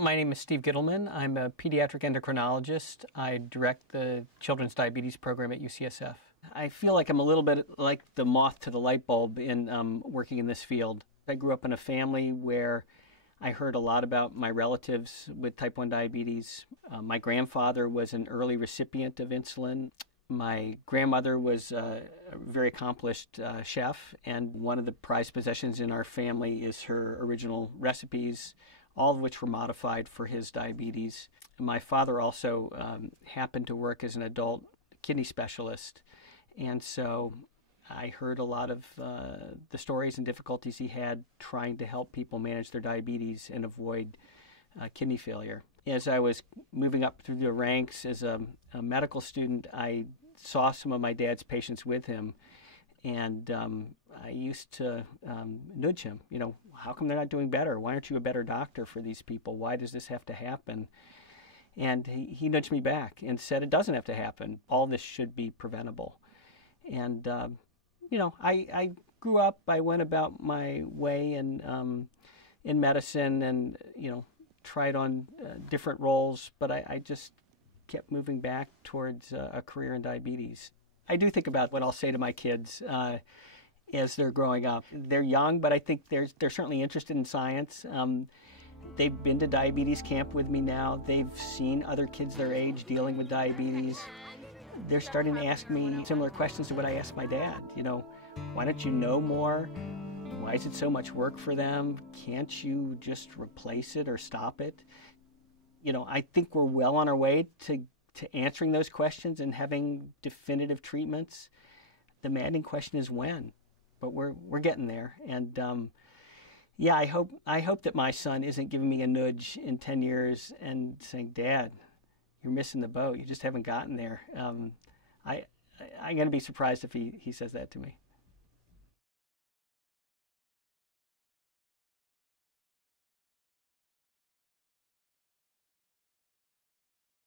My name is Steve Gitelman. I'm a pediatric endocrinologist. I direct the children's diabetes program at UCSF. I feel like I'm a little bit like the moth to the light bulb in working in this field. I grew up in a family where I heard a lot about my relatives with type 1 diabetes. My grandfather was an early recipient of insulin. My grandmother was a very accomplished chef, and one of the prized possessions in our family is her original recipes, all of which were modified for his diabetes. My father also happened to work as an adult kidney specialist, and so I heard a lot of the stories and difficulties he had trying to help people manage their diabetes and avoid kidney failure. As I was moving up through the ranks as a medical student, I saw some of my dad's patients with him, and I used to nudge him. You know, how come they're not doing better? Why aren't you a better doctor for these people? Why does this have to happen? And he nudged me back and said, it doesn't have to happen. All this should be preventable. And, you know, I grew up, I went about my way in medicine and, you know, tried on different roles, but I just kept moving back towards a career in diabetes. I do think about what I'll say to my kids as they're growing up. They're young, but I think they're certainly interested in science. They've been to diabetes camp with me now. They've seen other kids their age dealing with diabetes. They're starting to ask me similar questions to what I asked my dad. You know, why don't you know more? Why is it so much work for them? Can't you just replace it or stop it? You know, I think we're well on our way to answering those questions and having definitive treatments. The demanding question is when, but we're getting there. And yeah, I hope that my son isn't giving me a nudge in 10 years and saying, Dad, you're missing the boat. You just haven't gotten there. I'm going to be surprised if he says that to me.